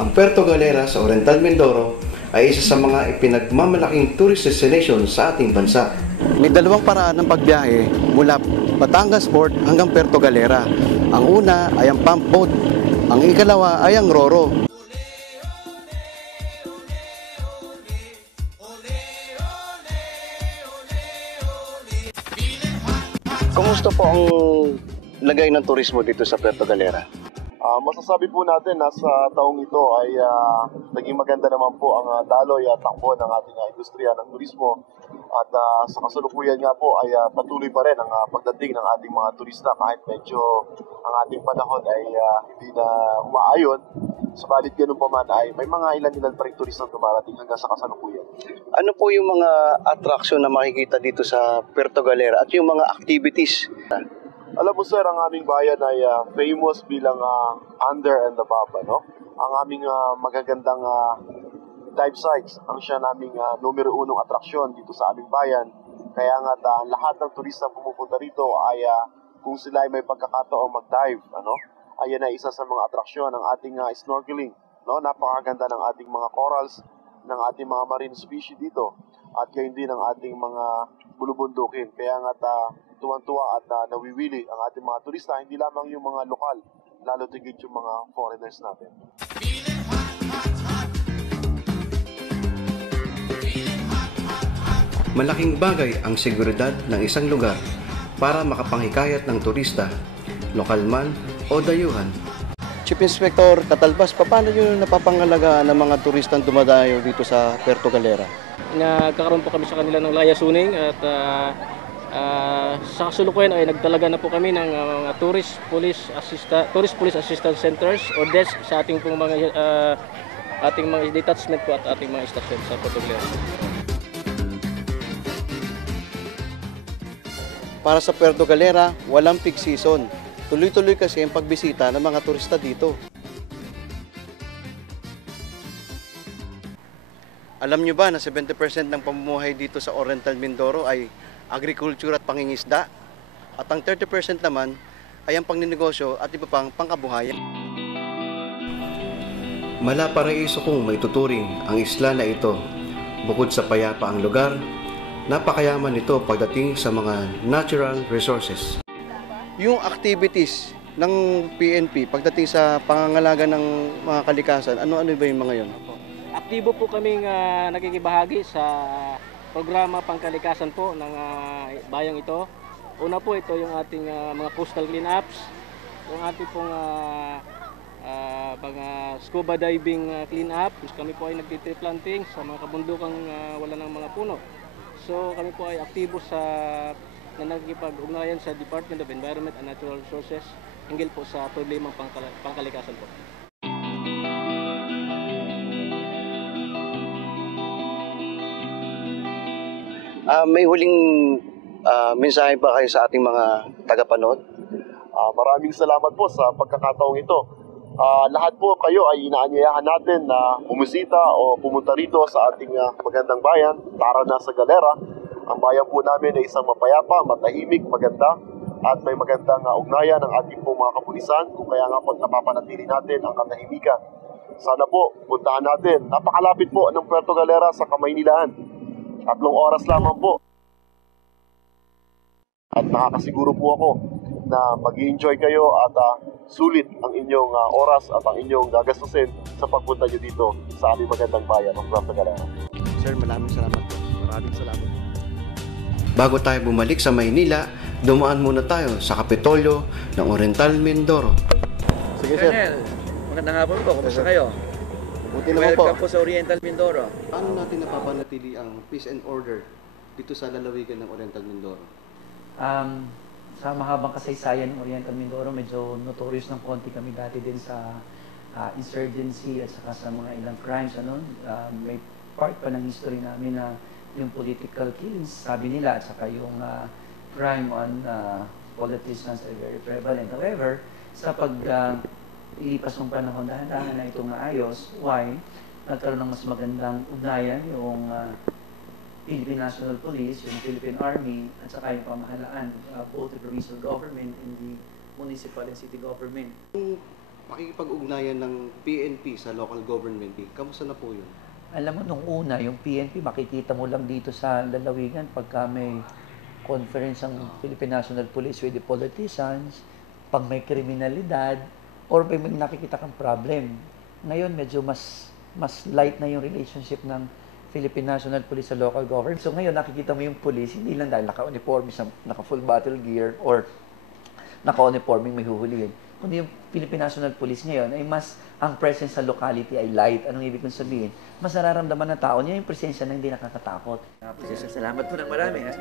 Ang Puerto Galera sa Oriental Mindoro ay isa sa mga ipinagmamalaking tourist destination sa ating bansa. May dalawang paraan ng pagbiyahe mula Batangas Port hanggang Puerto Galera. Ang una ay ang pump boat, ang ikalawa ay ang Roro. Kumusta po ang lagay ng turismo dito sa Puerto Galera? Masasabi po natin na sa taong ito ay naging maganda naman po ang daloy at takbo ng ating industriya ng turismo at sa kasalukuyan nga po ay patuloy pa rin ang pagdating ng ating mga turista kahit medyo ang ating panahon ay hindi na umaayon. Subalit ganun pa man ay may mga ilan-ilan pa rin turista dumarating hanggang sa kasalukuyan. Ano po yung mga attraction na makikita dito sa Puerto Galera at yung mga activities? Alam mo sir, ang aming bayan ay famous bilang under and above, no? Ang aming magagandang dive sites, ang siya naming numero unong atraksyon dito sa aming bayan. Kaya nga lahat ng turista pumupunta rito ay kung sila ay may pagkakataong mag-dive, ano? Ayan ay isa sa mga atraksyon ng ating snorkeling, no? Napakaganda ng ating mga corals, ng ating mga marine species dito. At gayon din ang ating mga bulubundukin. Kaya nga tuwan-tuwa at nawiwili ang ating mga turista, hindi lamang yung mga lokal, lalo tigit yung mga foreigners natin. Malaking bagay ang seguridad ng isang lugar para makapanghikayat ng turista, lokal man o dayuhan. Chief Inspector Catalbas, paano nyo napapangalagaan ng mga turistang dumadayo dito sa Puerto Galera? Nagkakaroon po kami sa kanila ng layasuning at sa kasulukuyan ay nagtalaga na po kami ng mga tourist police assistance centers o desk sa ating pong mga ating mga detachment po at ating mga station sa Puerto Galera. Para sa Puerto Galera, walang peak season. Tuloy-tuloy kasi ang pagbisita ng mga turista dito. Alam nyo ba na 70% ng pamumuhay dito sa Oriental Mindoro ay agriculture at pangingisda? At ang 30% naman ay ang pangninegosyo at iba pang pangkabuhayan. Malaparaiso kung maituturing ang isla na ito. Bukod sa payapa ang lugar, napakayaman nito pagdating sa mga natural resources. Yung activities ng PNP pagdating sa pangangalaga ng mga kalikasan, ano-ano ba yung mga yon? Aktibo po kaming nakikibahagi sa programa pangkalikasan po ng bayang ito. Una po ito yung ating mga coastal cleanups, yung ating pong mga scuba diving cleanup. Kami po ay nagti-tree planting sa mga kabundukang wala ng mga puno. So kami po ay aktibo na nagkipag-ugnayan sa Department of Environment and Natural Resources hinggil po sa problemang pangkalikasan po. May huling mensahe ba kayo sa ating mga tagapanood? Maraming salamat po sa pagkakataong ito. Lahat po kayo ay inaanyayahan natin na bumisita o pumunta rito sa ating magandang bayan, Tara na sa Galera. Ang bayan po namin ay isang mapayapa, matahimik, maganda, at may magandang ugnayan ng ating po mga kapulisan, kung kaya nga po napapanatili natin ang katahimikan. Sana po, puntahan natin. Napakalapit po ng Puerto Galera sa Kamaynilaan. 3 oras lamang po. At nakakasiguro po ako na mag-i-enjoy kayo at sulit ang inyong oras at ang inyong gagastusin sa pagpunta nyo dito sa aming magandang bayan ng Puerto Galera. Sir, maraming salamat po. Maraming salamat. Bago tayo bumalik sa Maynila, dumaan muna tayo sa Kapitolyo ng Oriental Mindoro. Sige, sir. Colonel, magandang hapon po. Kumusta kayo? Buti naman po. Welcome po sa Oriental Mindoro. Paano natin napapanatili ang peace and order dito sa lalawigan ng Oriental Mindoro? Sa mahabang kasaysayan ng Oriental Mindoro, medyo notorious ng konti kami dati din sa insurgency at saka sa mga ilang crimes. May part pa ng history namin na yung political killings, sabi nila, at saka yung crime on politicians are very prevalent. However, sa ilipas ng panahon, dahan-dahan na itong naayos. Why? Nagkaroon ng mas magandang ugnayan yung Philippine National Police, yung Philippine Army, at saka yung pamahalaan, both the provincial government and the municipal and city government. Pakikipag-ugnayan ng PNP sa local government, kamusta na po yun? Alam mo, nung una, yung PNP, makikita mo lang dito sa lalawigan pagka may conference ang Philippine National Police with the politicians, pag may kriminalidad, or may nakikita kang problem. Ngayon, medyo mas light na yung relationship ng Philippine National Police sa local government. So ngayon, nakikita mo yung police, hindi lang dahil naka-uniforme, naka-full battle gear, or naka-uniforme may huhulihin. Kundi yung Philippine National Police ngayon ay ang presence sa locality ay light. Anong ibig kong sabihin? Mas nararamdaman ng tao niya yung presensya na hindi nakakatakot. Salamat po ng marami. Ha?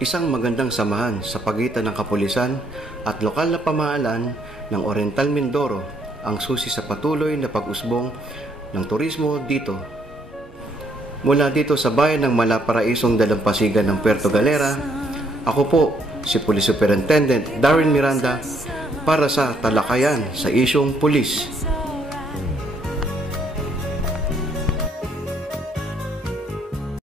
Isang magandang samahan sa pagitan ng kapulisan at lokal na pamahalaan ng Oriental Mindoro ang susi sa patuloy na pag-usbong ng turismo dito. Mula dito sa bayan ng Malaparaisong Dalampasigan ng Puerto Galera, ako po si Police Superintendent Darren Miranda para sa talakayan sa isyong pulis.